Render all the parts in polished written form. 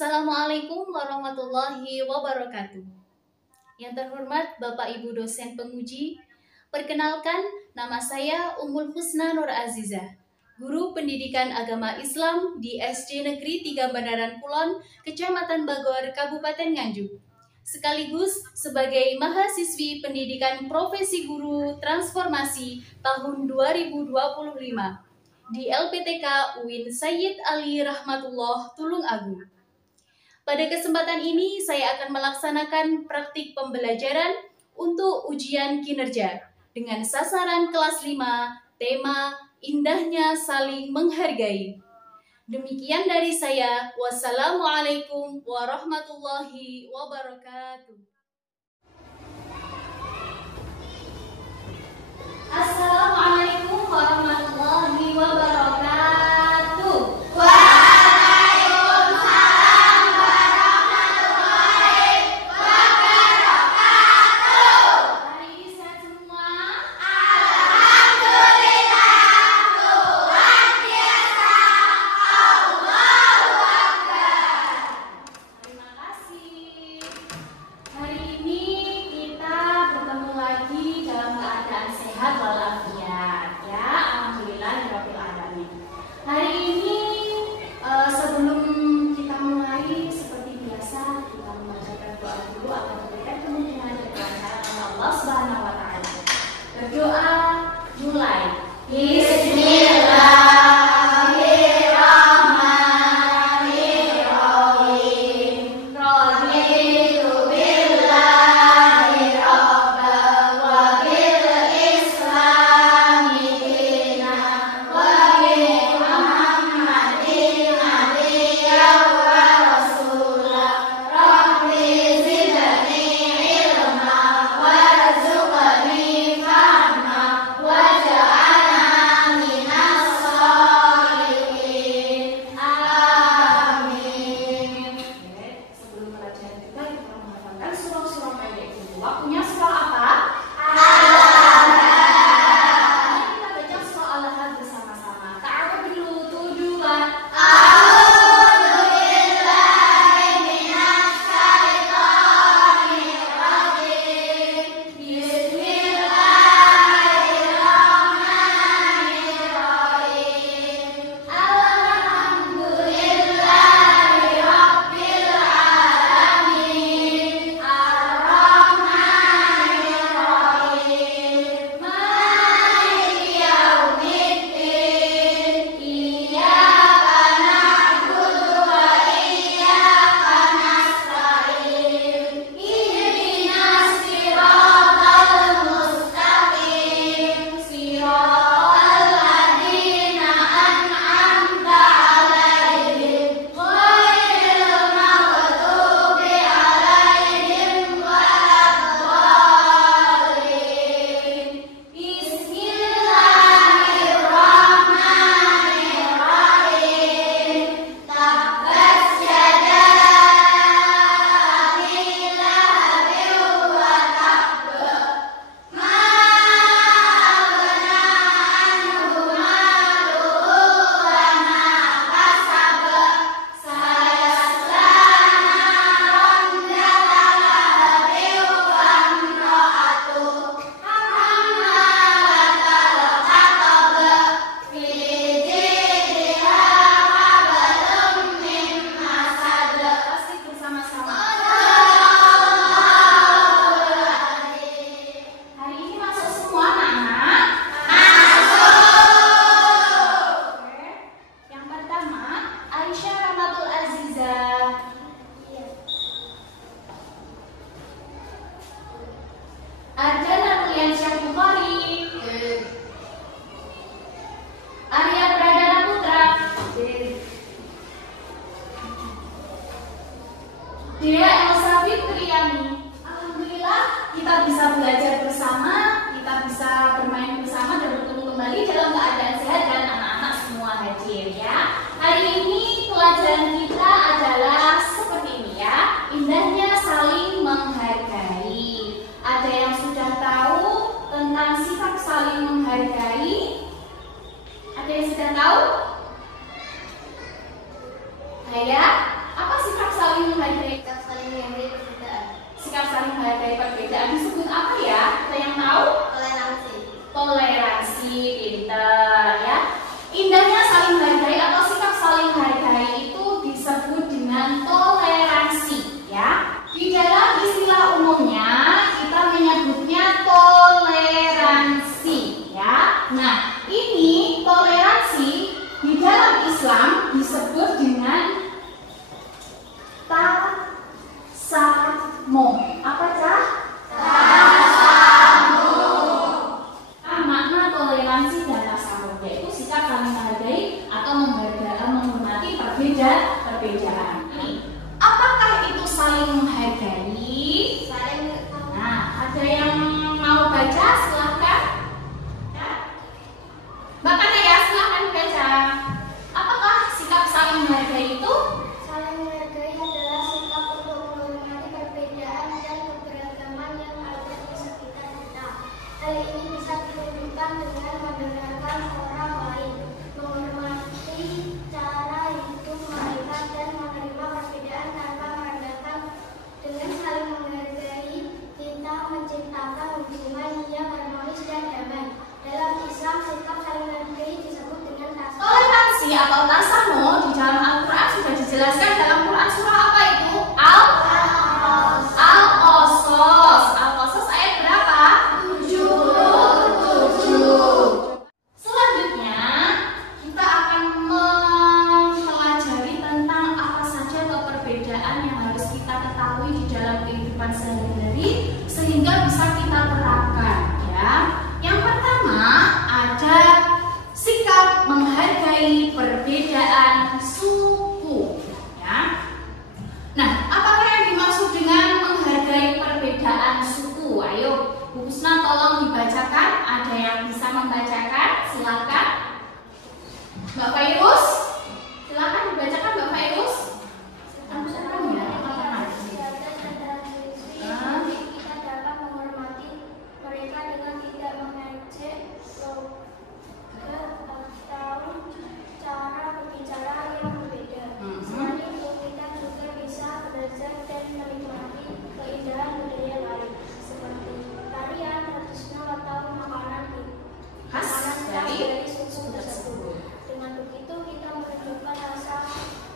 Assalamualaikum warahmatullahi wabarakatuh. Yang terhormat Bapak Ibu dosen penguji, perkenalkan nama saya Ummul Husna Nur Azizah, Guru Pendidikan Agama Islam di SD Negeri 3 Bandaran Kulon, Kecamatan Bagor, Kabupaten Nganjuk. Sekaligus sebagai mahasiswi pendidikan profesi guru transformasi tahun 2025 di LPTK UIN Sayyid Ali Rahmatullah Tulungagung. Pada kesempatan ini saya akan melaksanakan praktik pembelajaran untuk ujian kinerja dengan sasaran kelas 5, tema indahnya saling menghargai. Demikian dari saya. Wassalamualaikum warahmatullahi wabarakatuh. Assalamualaikum warahmatullahi wabarakatuh. Berdoa mulai. Bismillahirrahmanirrahim. Raditu billahi rabban wa bil islami dinan wa bi Muhammadin nabiyyan wa rasulah. Rabbi zidni ilma warzuqni waktunya surah apa? Al-Ahzab. Kita baca surah Al-Ahzab bersama-sama. Ta'awud dulu tujuan. A'udzu billahi minasy syaithanir rajim. Bismillahirrahmanirrahim. Alhamdulillahi rabbil alamin. Alhamdulillah kita bisa belajar bersama, kita bisa bermain bersama dan bertemu kembali dalam keadaan sehat dan anak-anak semua hadir ya. Hari ini pelajaran kita adalah seperti ini ya, indahnya saling menghargai. Ada yang sudah tahu tentang sifat saling menghargai? Ada yang sudah tahu? Ya, apa sikap saling menghargai? Sikap saling menghargai perbedaan. Sikap saling menghargai perbedaan disebut apa ya? Kita yang tahu? Toleransi. Toleransi, pinter ya. Indahnya saling menghargai atau sikap saling menghargai itu disebut dengan toleransi ya. Di dalam istilah umumnya kita menyebutnya toleransi ya. Nah, ini toleransi di dalam Islam disebut dengan tasamu. Apa cah? Tasamu. Makna toleransi dan tasamu yaitu sikap saling menghargai atau menghormati perbedaan. Apakah itu saling menghargai? Nah, ada yang mau baca? Silahkan. Ya. Mbak Kanaya, silahkan baca. Apakah sikap saling menghargai itu? Saling menghargai adalah sikap untuk menghormati perbedaan dan keberagaman yang ada di sekitar kita. Hal ini bisa ditunjukkan dengan mendengarkan orang lain, menghormati cara hidup mereka dan menerima perbedaan tanpa merendahkan. Dengan saling menghargai, kita menciptakan hubungan yang harmonis dan damai. Dalam Islam, sikap saling menghargai disebut dengan tasamu. Toleransi atau tasamu di dalam Al-Quran sudah dijelaskan dalam Quran surah apa itu? Al-Qasas. Al-Qasas ayat berapa? 77. Selanjutnya kita akan mempelajari tentang apa saja atau perbedaan yang harus kita ketahui di dalam kehidupan sehari-hari sehingga bisa kita terapkan ya. Yang pertama ada sikap menghargai perbedaan suku ya. Nah, apakah yang dimaksud dengan menghargai perbedaan suku? Ayo, Bu Kusna tolong dibacakan. Ada yang bisa membacakan? Silakan. Mbak Fairuz, silakan dibacakan Mbak Fairuz. Antara ya, Kita dapat menghormati mereka dengan tidak mengejek logat atau cara berbicara yang berbeda. Selain itu, kita juga bisa belajar dan menikmati keindahan budaya lain, seperti tarian tradisional atau makanan khas dari suku tersebut. Dengan begitu, kita menunjukkan rasa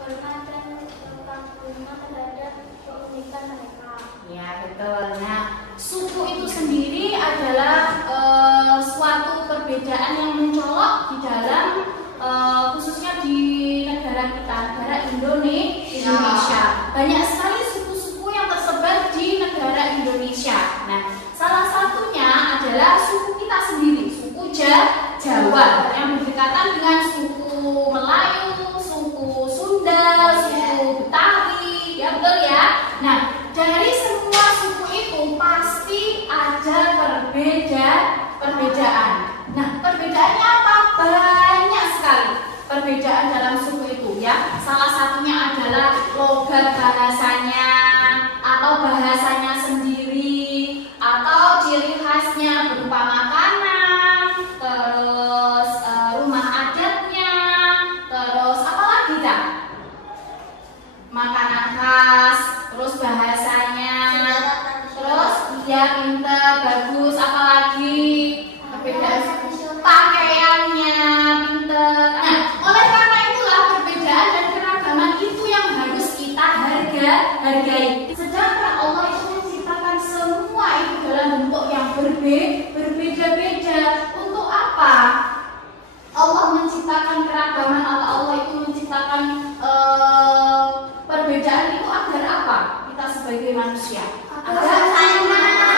hormat dan kekaguman terhadap keunikan mereka. Ya, betul. Nah, suku itu sendiri adalah suatu perbedaan yang mencolok di dalam khususnya di negara kita, negara Indonesia. Banyak sekali suku-suku yang tersebar di negara Indonesia. Nah, salah satunya adalah suku kita sendiri, suku Jawa yang berdekatan dengan suku Melayu, suku Sunda, suku Betawi, ya betul ya. Nah, dari semua suku itu pasti ada perbedaan. Nah, perbedaannya apa? Banyak sekali perbedaan dalam suku itu ya. Salah satunya adalah logat bahasanya atau bahasanya sendiri atau ciri khasnya berupa makanan, terus rumah adatnya, terus apa lagi Kak? Makanan khas, terus bahasanya, terus dia pinter, bagus, apalagi perbedaan pakaiannya, pinter. Nah, oleh karena itulah perbedaan dan keragaman itu yang harus kita hargai. Sedangkan Allah itu menciptakan semua itu dalam bentuk yang berbeda-beda. Untuk apa? Allah menciptakan keragaman atau Allah itu menciptakan perbedaan itu agar apa? Kita sebagai manusia agar saling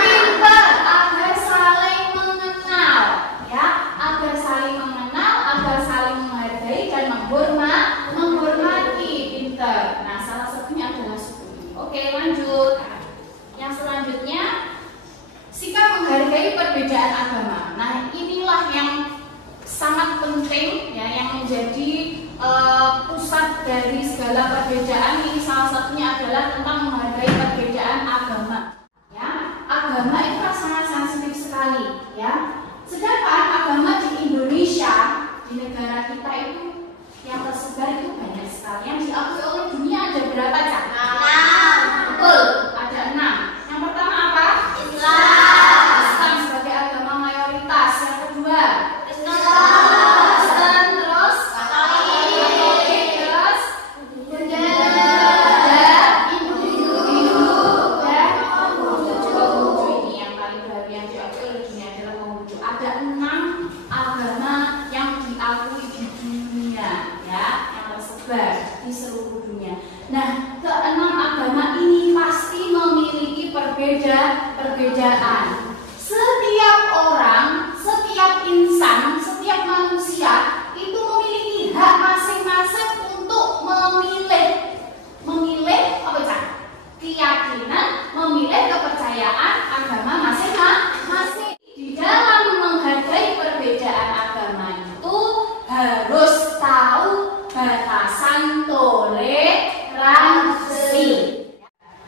pintar, agar saling mengenal, ya, agar saling mengenal, agar saling menghargai dan menghormati, pintar. Nah, salah satunya adalah suku. Oke, lanjut. Yang selanjutnya sikap menghargai perbedaan agama. Nah, inilah yang sangat penting ya, yang menjadi pusat dari segala perbedaan. Ini salah satunya adalah tentang menghargai perbedaan agama. Ya, agama itu sangat sensitif sekali. Ya, sedangkan agama di Indonesia, di negara kita itu yang tersebar itu banyak sekali, yang diakui oleh Nah, keenam agama ini pasti memiliki perbedaan. Setiap orang, setiap insan, setiap manusia itu memiliki hak masing-masing untuk memilih apa ya? Keyakinan, memilih kepercayaan agama masing-masing. Di dalam menghargai perbedaan agama itu harus tahu batasan toleransi.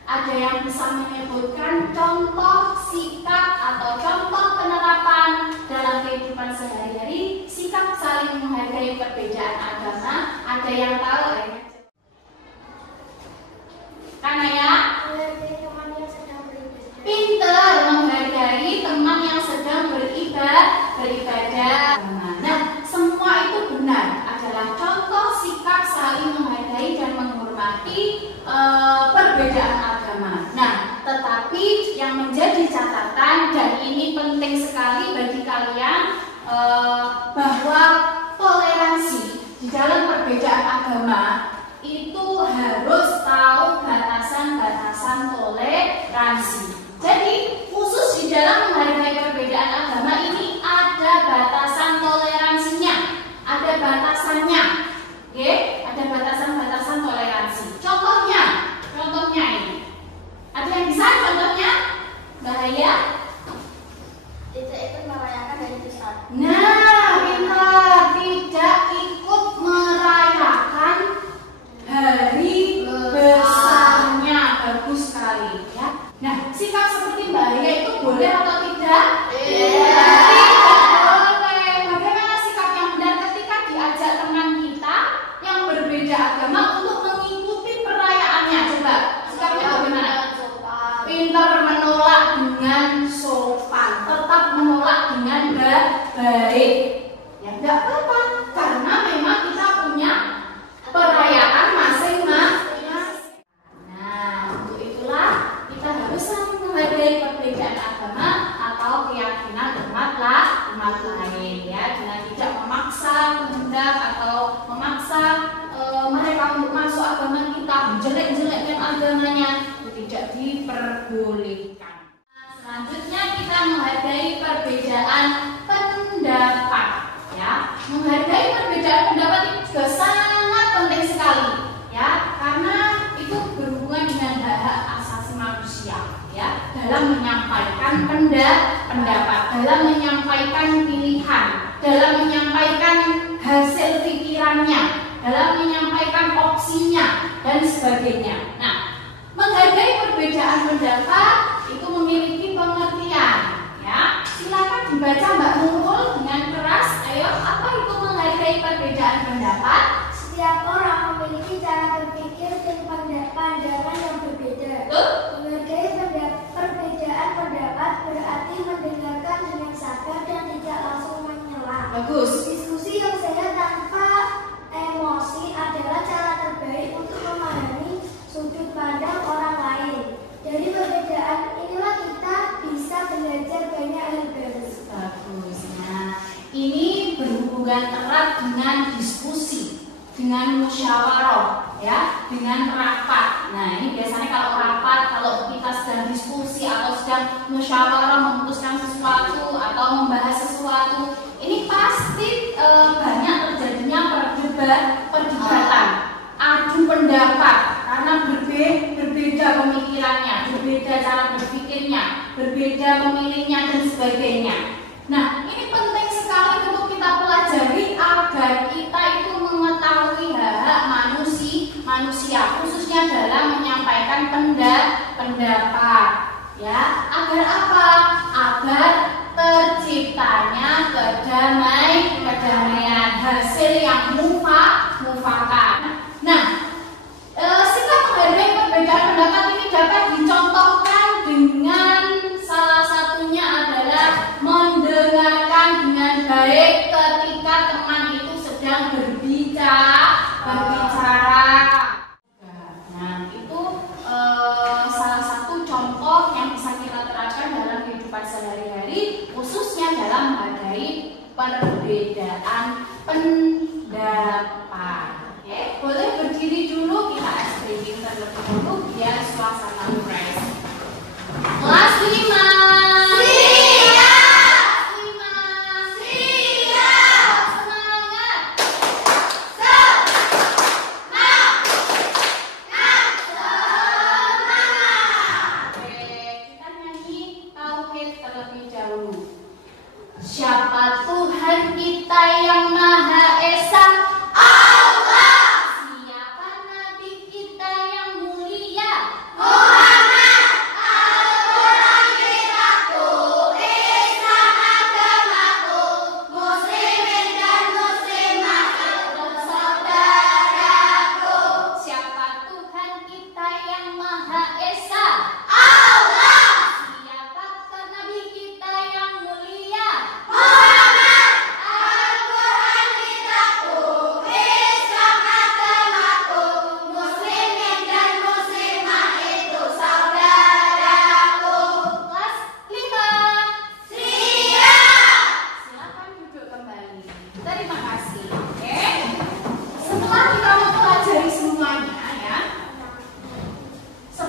Ada yang bisa menyebutkan contoh sikap atau contoh penerapan dalam kehidupan sehari-hari sikap saling menghargai perbedaan agama. Ada yang tahu? Karena ya, pinter menghargai teman yang sedang beribadah. Nah, semua itu benar adalah contoh sikap saling menghargai dan menghormati perbedaan agama. Nah, tetapi yang menjadi catatan dan ini penting sekali bagi kalian bahwa toleransi di dalam perbedaan agama itu harus tahu batasan-batasan toleransi. Jadi khusus di dalam menghargai perbedaan agama ini ada batasan toleransinya, ada batasannya, oke? Ada batasan-batasan toleransi. Contohnya ini, ada yang bisa contohnya? Bahaya? Tidak ikut merayakan hari besar. Nah, benar, tidak ikut merayakan hari besarnya. Bagus sekali ya. Nah, sikap seperti bahaya itu boleh atau tidak? Tidak boleh. Bagaimana sikap yang benar ketika diajak teman kita yang berbeda agama untuk mengikuti perayaannya? Coba, sikapnya bagaimana? Pintar menolak dengan sopan, tetap menolak dengan baik. Ya enggak apa-apa, karena memang kita punya perayaan masing-masing. Nah, untuk itulah kita harus saling menghargai perbedaan agama atau keyakinan umat lain ya, dengan tidak memaksa kehendak atau memaksa mereka untuk masuk agama kita, menjelek-jelekkan agamanya, itu tidak diperbolehkan. Selanjutnya kita menghargai perbedaan pendapat ya. Menghargai perbedaan pendapat itu juga sangat penting sekali ya, karena itu berhubungan dengan hak-hak asasi manusia ya, dalam menyampaikan pendapat, dalam menyampaikan pilihan, dalam menyampaikan hasil pikirannya, dalam menyampaikan opsinya dan sebagainya. Nah, menghargai perbedaan pendapat itu memiliki pengertian ya. Silakan dibaca Mbak Nurul dengan keras. Ayo, apa itu menghargai perbedaan pendapat? Setiap orang memiliki cara berpikir dan pandangan yang berbeda. Menghargai perbedaan pendapat berarti mendengarkan dengan sabar dan tidak langsung menyela. Bagus. Diskusi yang sehat tanpa emosi adalah cara terbaik untuk memahami sudut pandang orang lain. Dari perbedaan inilah kita bisa belajar banyak hal baru. Bagus. Nah, ini berhubungan erat dengan diskusi, dengan musyawarah, ya, dengan rapat. Nah, ini biasanya kalau rapat, kalau kita sedang diskusi atau sedang musyawarah memutuskan sesuatu atau membahas sesuatu, ini pasti banyak terjadinya perdebatan, adu pendapat, karena berbeda pemikirannya, berbeda cara berpikirnya, berbeda memilihnya dan sebagainya. Nah, ini penting sekali untuk kita pelajari agar kita itu mengetahui hak-hak manusia, khususnya dalam menyampaikan pendapat. Ya, agar apa? Agar terciptanya kedamaian, hasil yang mufakat. Nah, sikap menghargai perbedaan pendapat ini dapat dicontohkan dengan salah satunya adalah mendengarkan dengan baik ketika teman itu sedang berbicara. Nah, itu salah satu contoh yang bisa kita terapkan dalam kehidupan sehari-hari, khususnya dalam menghargai perbedaan pendapat.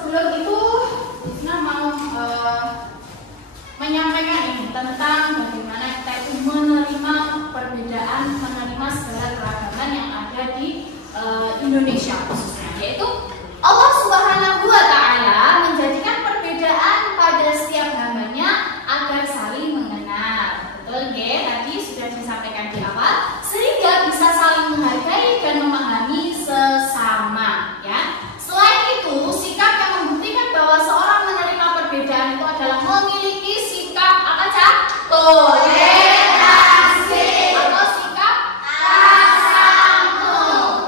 sebelum itu Husna mau menyampaikan ini tentang bagaimana kita itu menerima perbedaan, menerima segala keragaman yang ada di Indonesia khususnya, yaitu Allah Subhanahu wa Ta'ala menjadikan perbedaan pada setiap hambanya agar saling mengenal. Betul nggih? Tadi sudah disampaikan di awal, sehingga bisa saling menghargai dan memahami sesama, ya. Selain itu, sikap yang membuktikan bahwa seorang menerima perbedaan itu adalah memiliki sikap apa, Cak? Toleransi atau sikap tasamuh,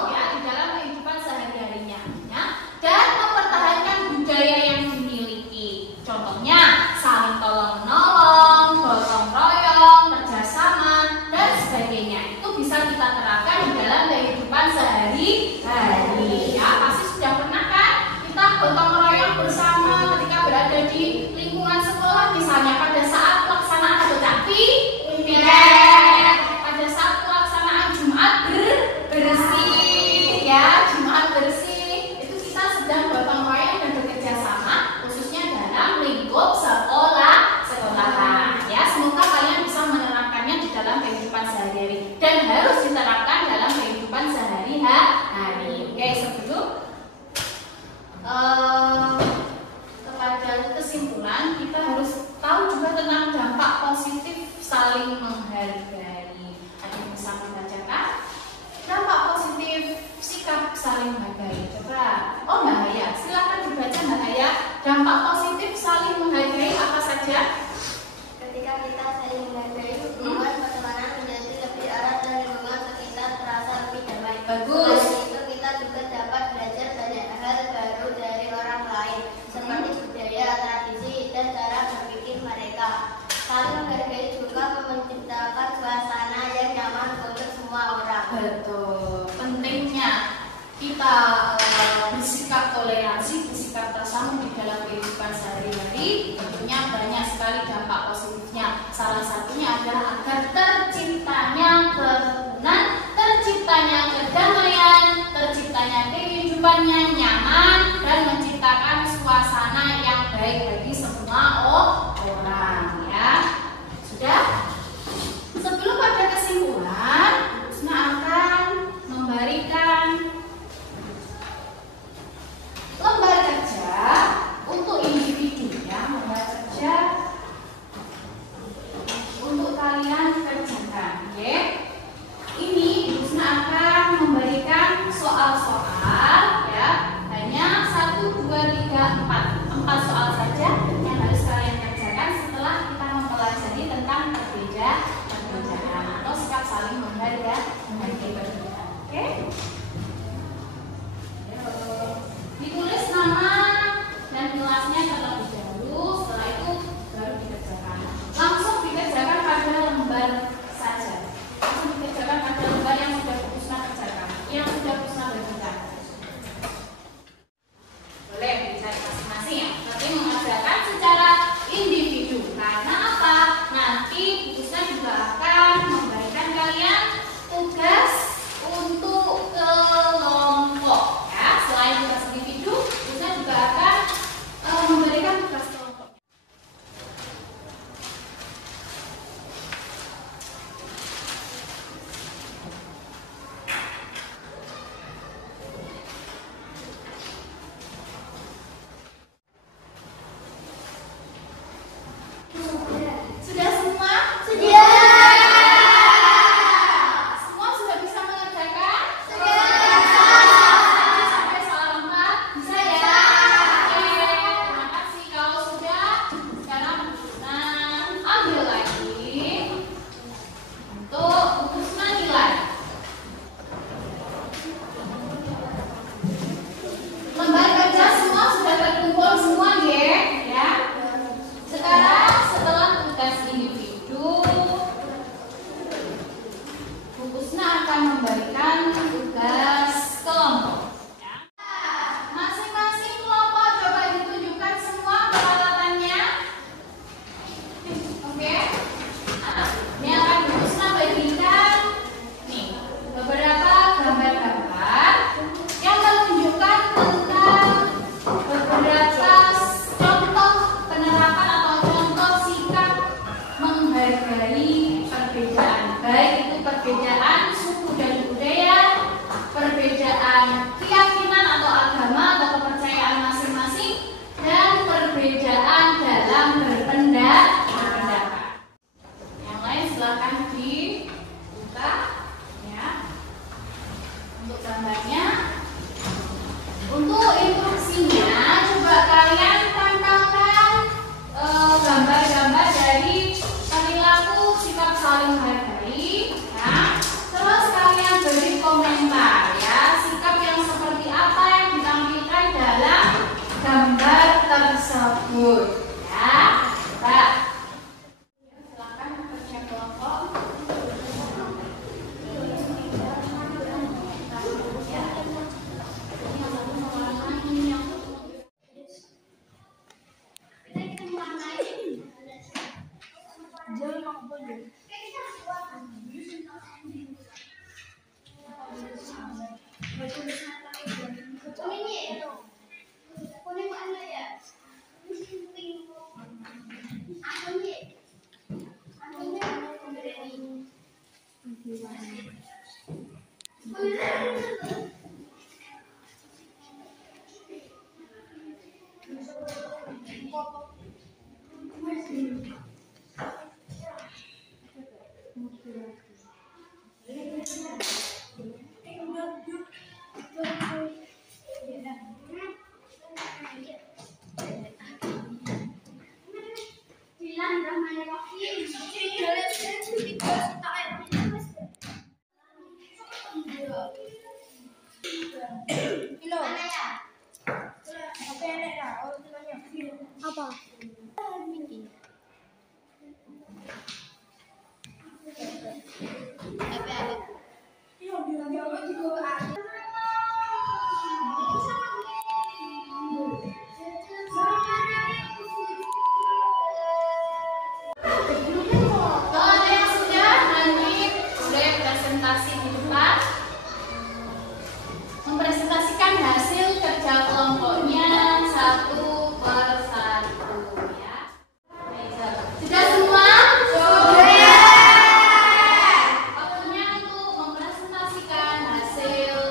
ya, di dalam kehidupan sehari-harinya, ya, dan mempertahankan budaya yang dimiliki. Contohnya saling tolong-menolong, gotong royong, kerjasama, dan sebagainya. Itu bisa kita terapkan di dalam kehidupan sehari-hari. Ya, pasti sudah pernah kan kita gotong royong bersama ketika berada di lingkungan sekolah, misalnya pada saat pelaksanaan pada saat pelaksanaan Jumat bersih, ya, Jumat bersih, itu kita sedang gotong royong dan bekerja sama, khususnya dalam lingkup sekolahan. Ya, semoga kalian bisa menerapkannya di dalam kehidupan sehari-hari dan harus diterapkan dalam kehidupan sehari-hari. Oke, sebelum kepada kesimpulan, kita harus tahu juga tentang dampak positif saling menghargai. Ada yang bisa membacakan dampak positif sikap saling menghargai? Coba. Oh, Mbak Haya, silakan dibaca Mbak Haya. Dampak positif saling menghargai apa saja? Ketika kita saling menghargai, hubungan pertemanan menjadi lebih erat dan lingkungan sekitar terasa lebih damai. Bagus. Selain itu, kita juga dapat belajar banyak hal baru dari orang lain, seperti budaya, tradisi, dan cara berpikir mereka. Saling menghargai juga menciptakan suasana yang nyaman untuk semua orang. Betul. Pentingnya kita bersikap toleransi, bersikap tasamuh di dalam kehidupan sehari-hari. Tentunya banyak sekali dampak positifnya. Salah satunya adalah agar terciptanya kerukunan, terciptanya kedamaian, terciptanya kehidupan yang nyaman, dan menciptakan suasana yang baik bagi semua orang, ya. Sudah? Sebelum pada kesimpulan, Husna akan memberikan lembar kerja untuk individu, ya, lembar kerja untuk kalian kerjakan, oke? Ini Husna akan memberikan soal-soal, ya, hanya 1, 2, 3, 4 soal saja yang harus Untuk instruksinya, coba kalian tempelkan gambar-gambar dari perilaku sikap saling menghargai. Ya. Terus kalian beri komentar ya, sikap yang seperti apa yang ditampilkan dalam gambar tersebut. Ya, coba. Silakan kerja kelompok. Apa? Kalau ada yang sudah lanjut, boleh presentasi di depan, mempresentasikan hasil kerja kelompoknya satu persatu ya. Sudah semua? Sudah. Waktunya untuk mempresentasikan hasil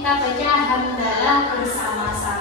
kita baca hamdalah bersama-sama.